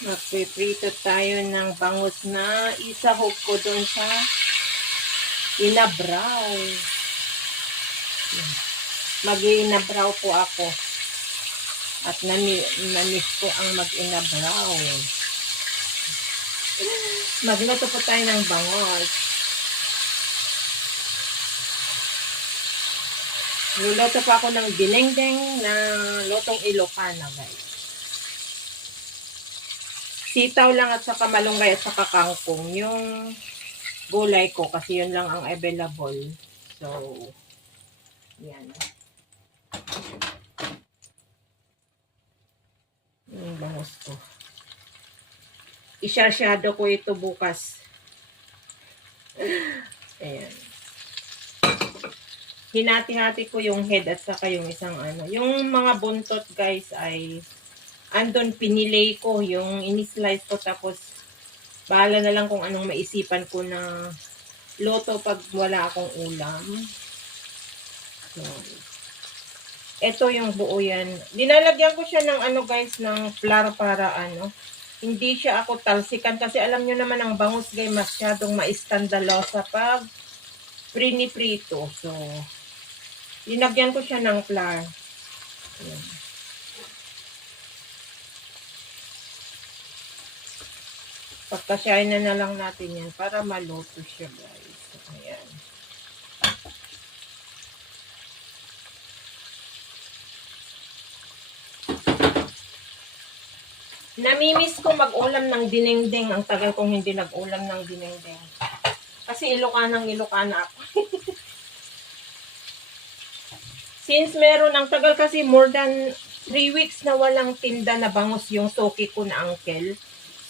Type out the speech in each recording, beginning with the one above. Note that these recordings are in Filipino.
Magpiprito tayo ng bangus na isahog ko doon sa inabraw. Mag-inabraw po ako. At namiss ko ang mag-inabraw. Magluto po tayo ng bangus. Luluto pa ako ng dinengdeng na lutong Ilocana, guys. Sitaw lang at saka malunggay at saka kangkong. Yung gulay ko kasi yun lang ang available. So, yan. Yung bangus ko. Isyasyado ko ito bukas. Ayan. Hinati-hati ko yung head at saka yung isang ano. Yung mga buntot, guys, ay andon pinilay ko. Yung in-slice ko tapos bahala na lang kung anong maisipan ko na loto pag wala akong ulam. So, ito yung buo yan. Dinalagyan ko siya ng ano, guys, ng flour para ano. Hindi siya ako talsikan kasi alam nyo naman ang bangus, guys, masyadong maistandalosa pag prito. So, linagyan ko siya ng flour. Ayan. Pagkasyahin na lang natin yan para maluto siya, guys. Ayan. Namimiss ko mag-ulam ng dinengdeng. Ang tagal kong hindi nag-ulam ng dinengdeng. Kasi Ilocana ako. Since meron, ang tagal kasi more than 3 weeks na walang tinda na bangus yung soki ko na uncle.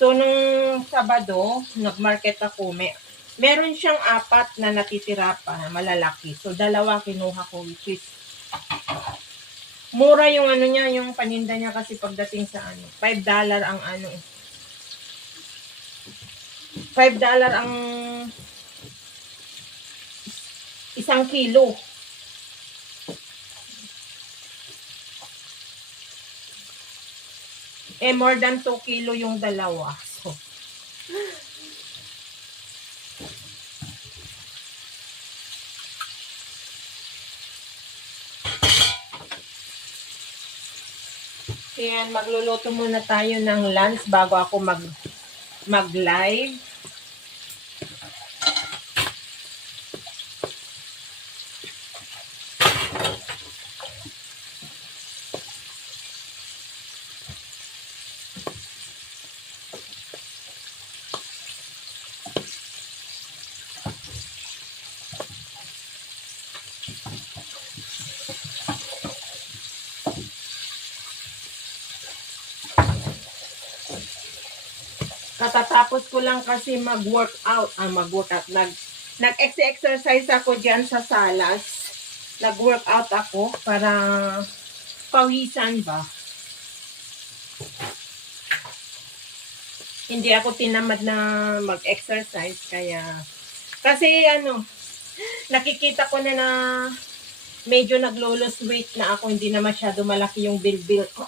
So, nung Sabado, nag-market ako, meron siyang 4 na natitira pa, malalaki. So, 2 kinuha ko, which is, mura yung ano niya, yung paninda niya kasi pagdating sa ano, $5 ang ano. $5 ang 1 kilo. More than 2 kilo yung dalawa. So, yan, magluluto muna tayo ng lunch bago ako mag-live. Katatapos ko lang kasi mag-workout. Nag-exercise ako dyan sa salas. Nag-workout ako para pawisan ba. Hindi ako tinamad na mag-exercise. Kasi ano, nakikita ko na medyo naglo-lose weight na ako. Hindi na masyado malaki yung bilbil ko.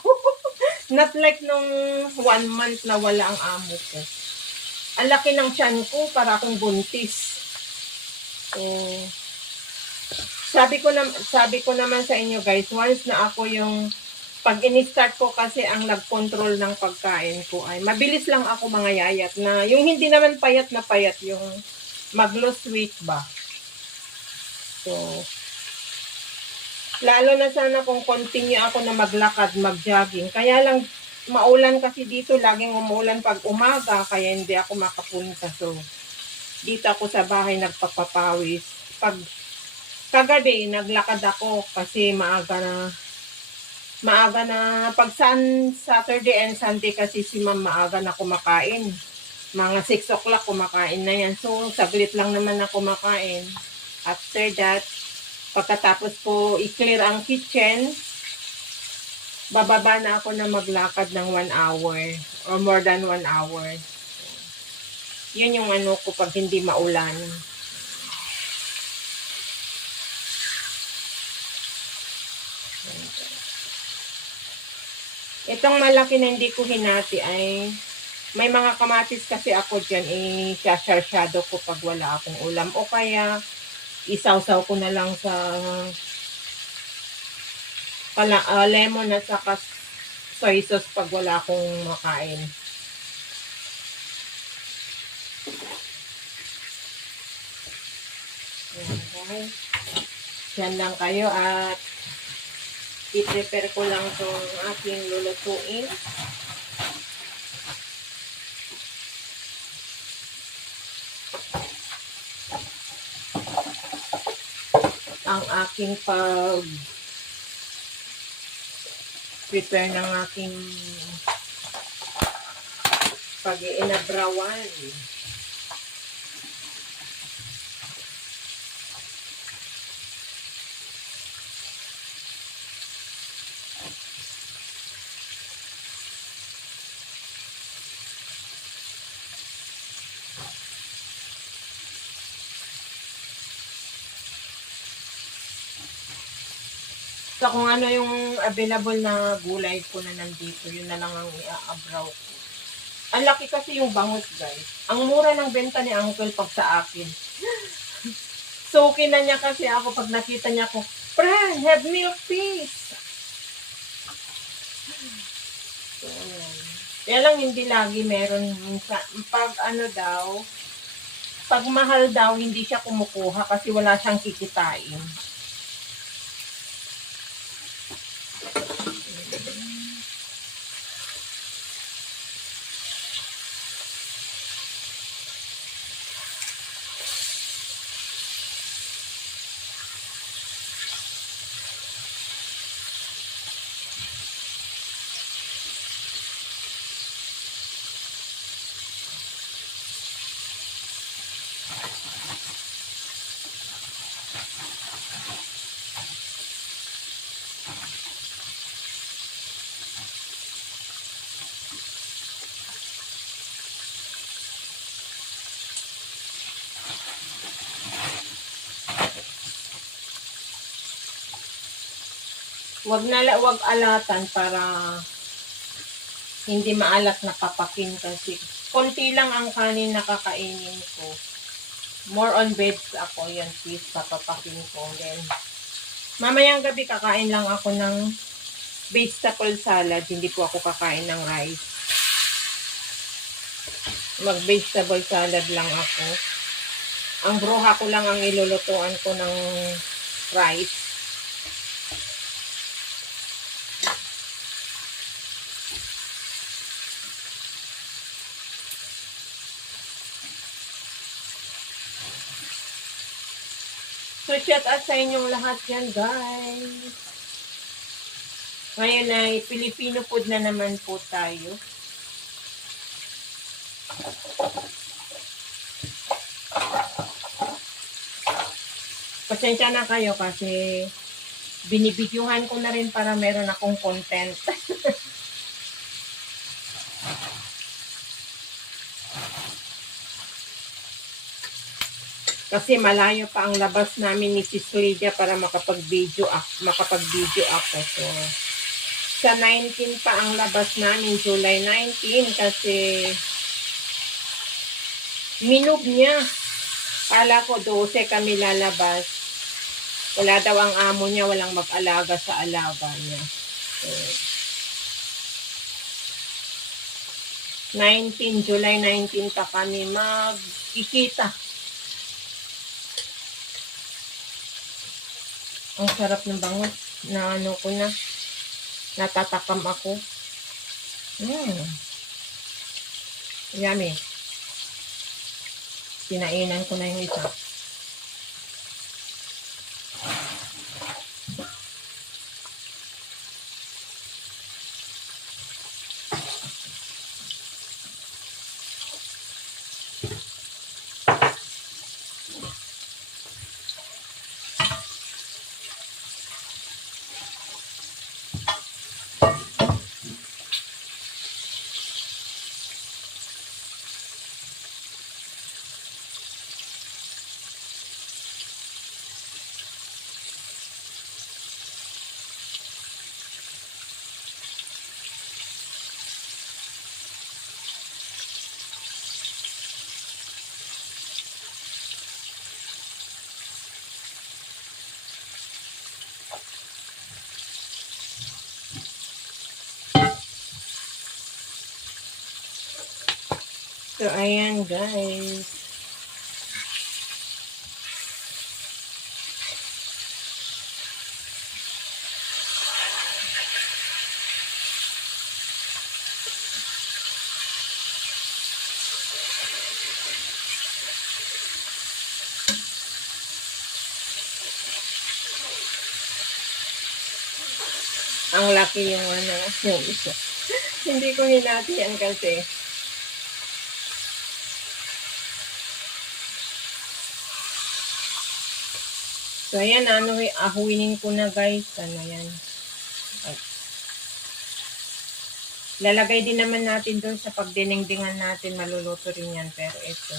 Not like nung 1 month na wala ang amo ko. Ang laki ng tiyan ko para akong buntis. So, sabi ko naman sa inyo, guys, once na ako yung pag ini-start ko kasi ang nag-control ng pagkain ko ay mabilis lang ako mga yayat na yung hindi naman payat na payat yung mag-lose weight ba. So, lalo na sana kung continue ako na maglakad, mag-jogging. Kaya lang, maulan kasi dito, laging umuulan pag umaga, kaya hindi ako makapunta. So, dito ako sa bahay nagpapapawis. Pag kagabi, naglakad ako kasi maaga na, pag Saturday and Sunday kasi si ma'am maaga na kumakain. Mga 6 o'clock kumakain na yan. So, saglit lang naman na kumakain. After that, pagkatapos ko i-clear ang kitchen, bababa na ako na maglakad ng 1 hour or more than 1 hour. Yun yung ano ko pag hindi maulan. Itong malaki na hindi ko hinati ay May mga kamatis kasi ako dyan, i-sharsado ko pag wala akong ulam. O kaya, isawsaw ko na lang sa lemon at saka soy sauce pag wala akong makain. Okay. Diyan lang kayo at i-prepare ko lang itong aking lulutuin. Ang aking prepare ng aking pag-iinabrawan. So, kung ano yung available na gulay ko na nandito, yun na lang ang i-abraw ko. Ang laki kasi yung bangus, guys. Ang mura ng benta ni Uncle pag sa akin. Suki na niya kasi ako pag nakita niya ko, Fran, have milk please. So, kaya lang hindi lagi meron. Pag ano daw, pag mahal daw, hindi siya kumukuha kasi wala siyang kikitain. Wag alatan para hindi maalat na papakin kasi konti lang ang kanin na kakainin ko. More on veggies ako, yan please, papapakin ko. Then, mamayang gabi kakain lang ako ng vegetable salad, hindi po ako kakain ng rice. Mag-vegetable salad lang ako. Ang bruha ko lang ang ilulutuan ko ng rice. So, shout out sa inyong lahat yan, guys. Ngayon ay Filipino food na naman po tayo. Pasensya na kayo kasi binibidyuhan ko na rin para meron akong content. Kasi malayo pa ang labas namin ni Sis Lydia para makapag-video ako. So, sa 19 pa ang labas namin, July 19, kasi minug niya. Kala ko 12 kami lalabas. Wala daw ang amo niya, walang mag-alaga sa alaga niya. So, 19, July 19 pa kami magkikita. Ang sarap ng bangus na ano ko na. Natatakam ako. Yummy. Kinainan ko na yung isa. So, ayan guys. Ang laki yung ano, yung isa. Hindi ko hinati yan kasi. So, ayan, ano, ahuinin ko na guys. Ano yan. Ay. Lalagay din naman natin doon sa pagdinengdingan natin. Maluluto rin yan. Pero ito.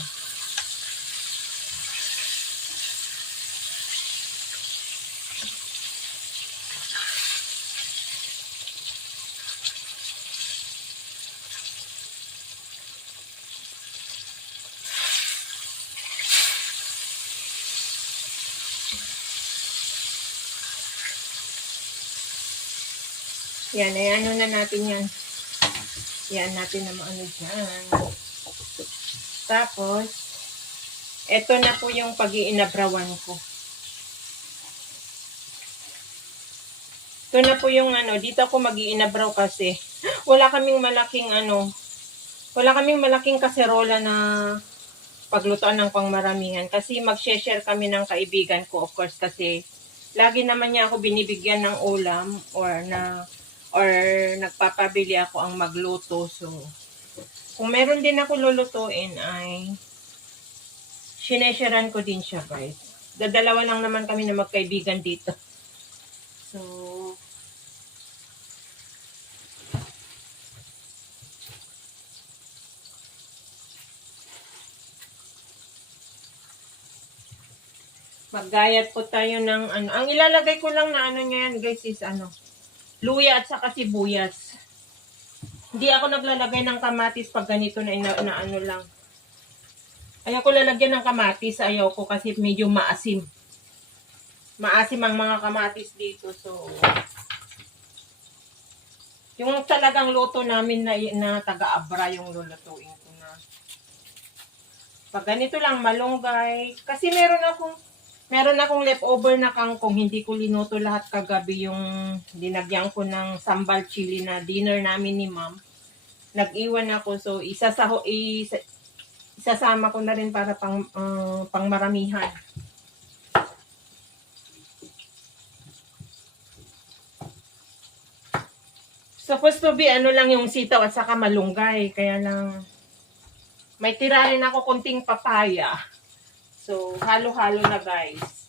Yan, ay ano na natin yan. Yan natin na maano dyan. Tapos, eto na po yung pag-iinabrawan ko. Ito na po yung ano, dito ako mag-iinabraw kasi wala kaming malaking kaserola na paglutoan ng pangmaramihan. Kasi mag-share kami ng kaibigan ko, of course, kasi lagi naman niya ako binibigyan ng ulam or nagpapabili ako ang magluto. So, kung meron din ako lulutuin ay sinesharean ko din siya guys. Dadalawa lang naman kami na magkaibigan dito. So, maggayat po tayo ng ano. Ang ilalagay ko lang na ano niya yan guys is ano, luya at saka sibuyas. Hindi ako naglalagay ng kamatis pag ganito na ano lang. Ayaw ko lalagyan ng kamatis. Ayaw ko kasi medyo maasim. Maasim ang mga kamatis dito. So, yung talagang luto namin na taga-abra yung lulutuin ko na. Pag ganito lang, malunggay. Kasi meron akong leftover na kangkong. Hindi ko linuto lahat kagabi yung dinagyan ko ng sambal chili na dinner namin ni ma'am. Nag-iwan ako. So, isasama ko na rin para pang maramihan. Supposed to be ano lang yung sitaw at saka malunggay. Kaya lang may tira rin ako konting papaya. So, halo-halo na guys.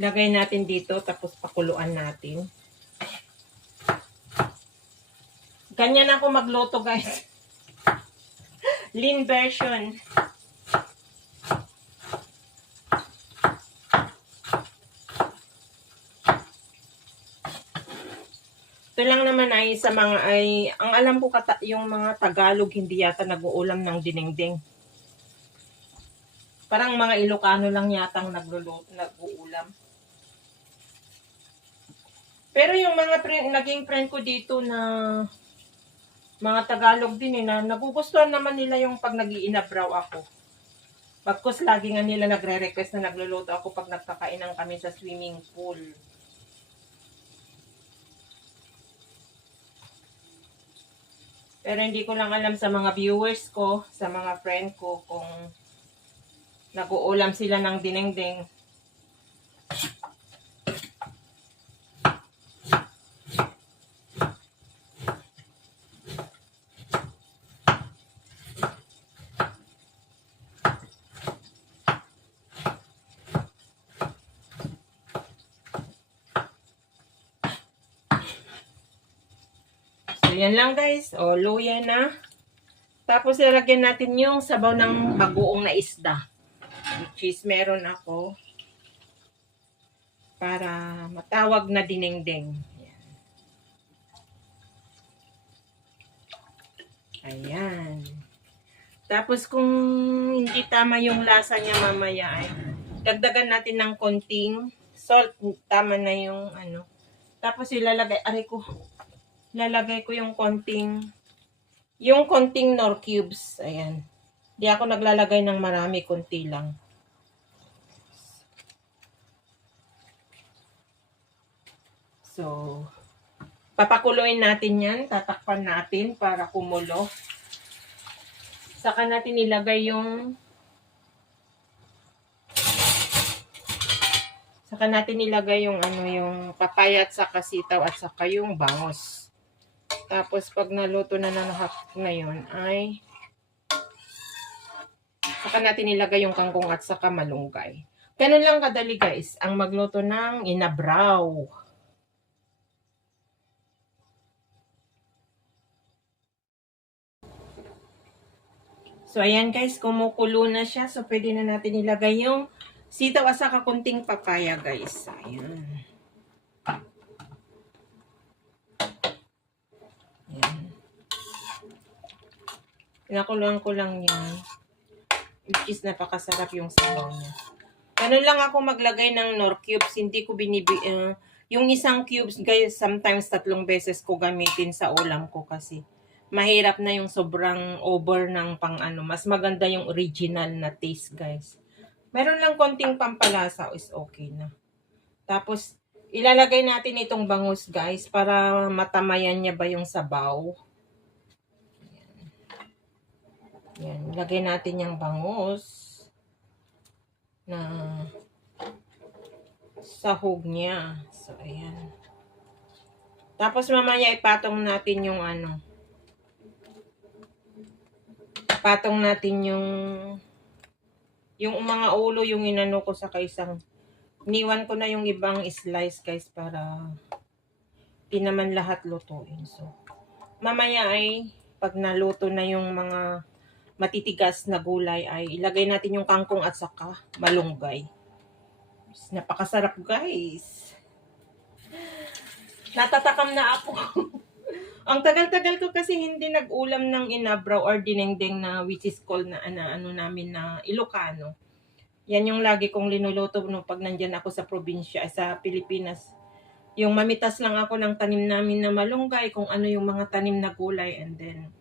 Lagay natin dito, tapos pakuluan natin. Ganyan ako magluto guys. Lean version. Ito lang naman ay sa mga ang alam ko yung mga Tagalog hindi yata nag-uulam ng dinengdeng. Parang mga Ilocano lang yata nag-uulam. Pero yung mga naging friend ko dito na mga Tagalog din na nagugustuhan naman nila yung pag nag-iinabraw ako. Pagkos lagi nga nila nagre-request na nagluluto ako pag nagkakainan kami sa swimming pool. Pero hindi ko lang alam sa mga viewers ko, sa mga friend ko kung nag-uulam sila ng dinengdeng. So, yan lang guys. O, luya na. Tapos, lalagyan natin yung sabaw ng bagoong na isda. Which is, meron ako para matawag na dinengdeng. Ayan. Tapos, kung hindi tama yung lasa niya mamaya, ay dagdagan natin ng konting salt. Tama na yung ano. Tapos ilalagay ko yung konting nor cubes. Ayan. Di ako naglalagay ng marami, konti lang. So, papakuluin natin yan. Tatakpan natin para kumulo. Saka natin ilagay yung yung papaya at saka sitaw at saka yung bangos. Tapos pag naluto na ngayon ay saka natin ilagay yung kangkong at saka malunggay. Ganun lang kadali guys ang magluto ng inabraw. So ayan guys, kumukulo na siya. So pwede na natin ilagay yung sitaw at saka kunting papaya guys. Ayan. Ayan. Pinakuluan ko lang yan. Which is napakasarap yung sabaw niya. Ganun lang ako maglagay ng nor cubes. Hindi ko yung isang cubes guys, sometimes 3 beses ko gamitin sa ulam ko kasi mahirap na yung sobrang over ng pang-ano. Mas maganda yung original na taste guys. Meron lang konting pampalasa is okay na. Tapos, ilalagay natin itong bangus guys para matamayan niya ba yung sabaw. Yan. Ilagay natin yung bangus na sahog niya. So, ayan. Tapos, mamaya ipatong natin yung patong natin yung mga ulo, yung inano ko sa kaisang. Iniwan ko na yung ibang slice guys para di naman lahat lutuin. So, mamaya ay pag naluto na yung mga matitigas na gulay ay ilagay natin yung kangkong at saka malunggay. Napakasarap guys. Natatakam na ako. Ang tagal-tagal ko kasi hindi nag-ulam ng inabraw or dinengdeng na which is called na namin na Ilocano. Yan yung lagi kong linuluto no, pag nandyan ako sa probinsya, sa Pilipinas. Yung mamitas lang ako ng tanim namin na malunggay, kung ano yung mga tanim na gulay. And then,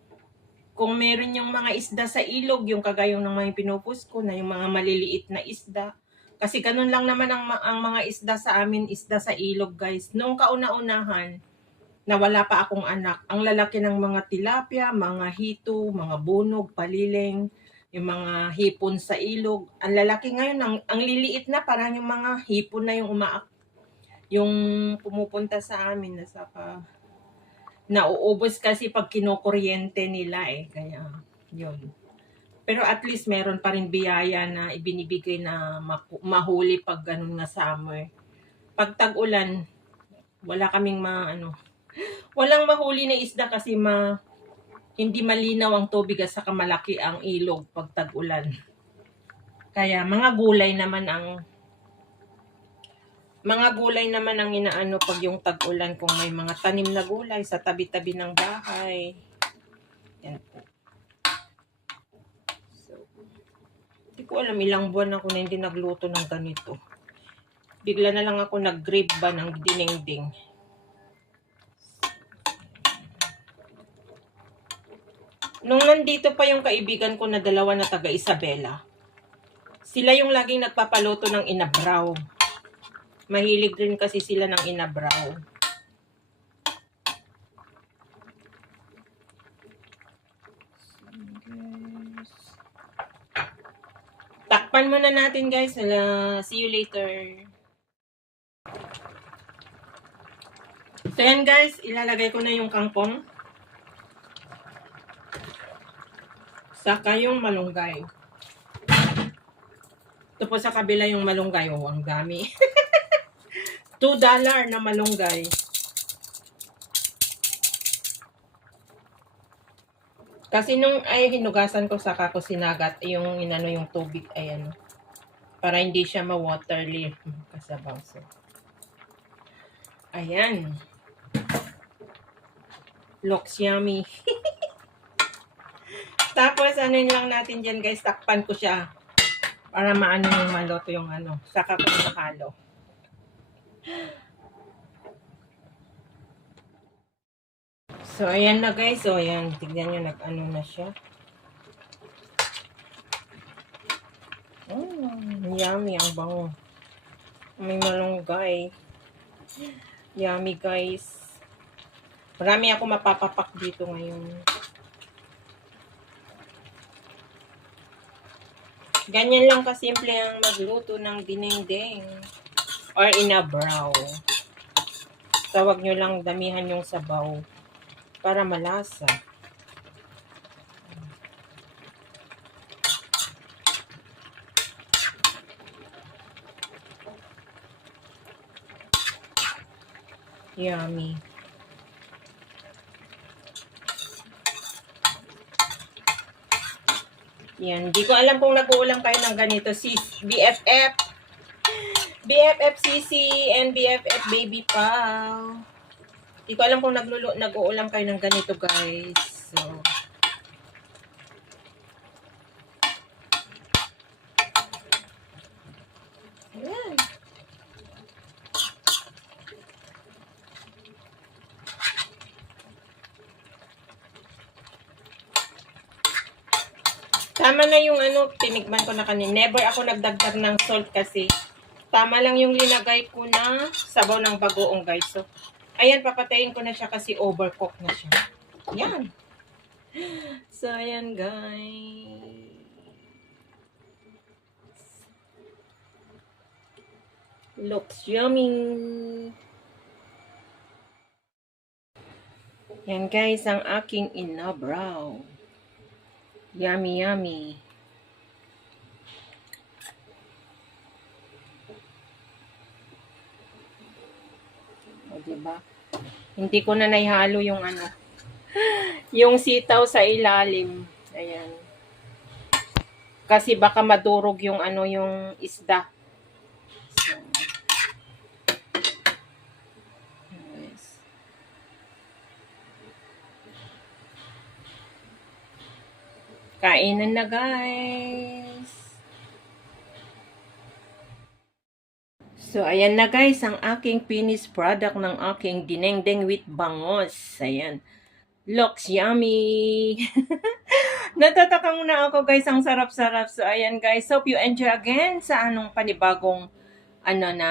kung meron yung mga isda sa ilog, yung kagayong ng mga pinupus ko na yung mga maliliit na isda. Kasi ganun lang naman ang mga isda sa amin, isda sa ilog guys. Noong kauna-unahan, na wala pa akong anak, ang lalaki ng mga tilapia, mga hito, mga bunog, paliling, yung mga hipon sa ilog. Ang lalaki ngayon, ang liliit na, parang yung mga hipon na yung yung pumupunta sa amin na saka nauubos kasi pag kinukuryente nila kaya yun. Pero at least meron pa rin biyaya na ibinibigay na mahuli pag ganun nga summer. Pag tag-ulan, wala kaming walang mahuli na isda kasi hindi malinaw ang tubig at saka malaki ang ilog pag tag-ulan. Kaya mga gulay naman ang inaano pag yung tag-ulan, kung may mga tanim na gulay sa tabi-tabi ng bahay. Yan po. So, hindi ko alam ilang buwan ako na hindi nagluto ng ganito. Bigla na lang ako nag-grave ba ng dinengding. Nung nandito pa yung kaibigan ko na dalawa na taga Isabela, sila yung laging nagpapaluto ng inabraw. Mahilig rin kasi sila ng inabraw. Takpan muna natin guys. See you later. So yan guys, ilalagay ko na yung kangkong. Saka yung malunggay. Ito po sa kabila yung malunggay. Oh, ang dami. $2 na malunggay. Kasi nung hinugasan ko saka ko sinagat yung yung tubig ayan. Para hindi siya ma-waterly kasabaw. So, ayan. Looks yummy. Tapos, lang natin dyan guys, takpan ko siya para maano yung maluto yung saka ko nakalo. So, ayan na guys. So, ayan. Tignan nyo, nag-ano na siya. Yummy. Ang bango. May malunggay. Yummy guys. Marami ako mapapapak dito ngayon. Ganyan lang kasimple ang magluto ng dinengdeng or inabraw. Tawag nyo lang damihan yung sabaw para malasa. Yummy. Yan. Di ko alam kung nag-uulam kayo ng ganito. Si BFF. BFF CC and BFF Baby Pao. Di ko alam kung nag-uulam kayo ng ganito guys. So, ayan. Tama na yung ano, tinigman ko na kanina. Never ako nagdagdag ng salt kasi tama lang yung linagay ko na sabaw ng bagoong guys. So, ayan, papatayin ko na siya kasi overcook na siya. Yan. So, ayan guys. Looks yummy. Yan guys, ang aking inabraw. Yummy, yummy. O, diba? Hindi ko na naihalo yung ano, yung sitaw sa ilalim. Ayan. Kasi baka madurog yung ano, yung isda. So, yes. Kainan na guys. So, ayan na guys, ang aking finished product ng aking dinengdeng with bangos. Ayan. Looks yummy. Natataka muna ako guys, ang sarap-sarap. So, ayan guys, hope you enjoy again sa anong panibagong ano na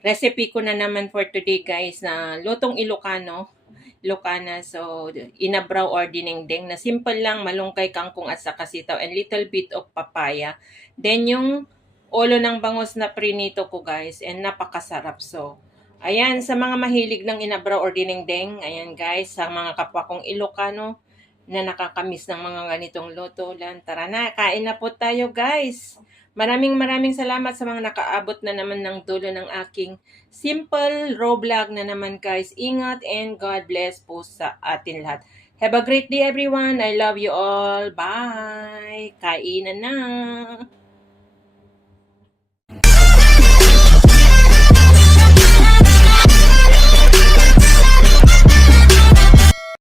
recipe ko na naman for today guys na lutong Ilocano. Ilocana, so inabraw or dinengdeng na simple lang, malunggay, kangkong at saka sitaw and little bit of papaya. Then yung ulo ng bangus na prinito ko guys and napakasarap. So ayan, sa mga mahilig ng inabraw or dinengdeng, ayan guys, sa mga kapwa kong Ilocano na nakakamiss ng mga ganitong luto lang, tara na, kain na po tayo guys. Maraming salamat sa mga nakaabot na naman ng dulo ng aking simple raw vlog na naman guys. Ingat and God bless po sa atin lahat. Have a great day everyone. I love you all. Bye. Kainan na.